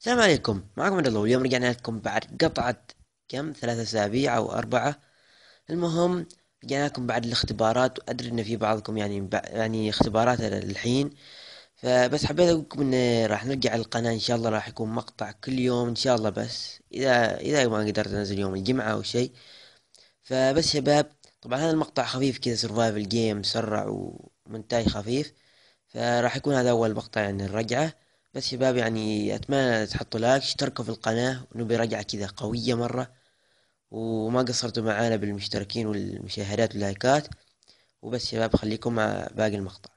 السلام عليكم، معكم عبد الله. واليوم رجعنا لكم بعد قطعة كم 3 أسابيع أو 4. المهم، رجعنا لكم بعد الاختبارات، وأدري إن في بعضكم يعني اختبارات الحين. فبس حبيت أقول لكم إن راح نرجع القناة إن شاء الله، راح يكون مقطع كل يوم إن شاء الله. بس إذا ما قدرت أنزل يوم الجمعة أو شيء. فبس شباب، طبعا هذا المقطع خفيف كذا، سرفايفل جيم مسرع ومونتاج خفيف. فراح يكون هذا أول مقطع يعني الرجعة. بس شباب، يعني أتمنى تحطوا لايك، اشتركوا في القناة، ونبي رجعة كذا قوية مرة. وما قصرتوا معانا بالمشتركين والمشاهدات واللايكات. وبس شباب، خليكم مع باقي المقطع.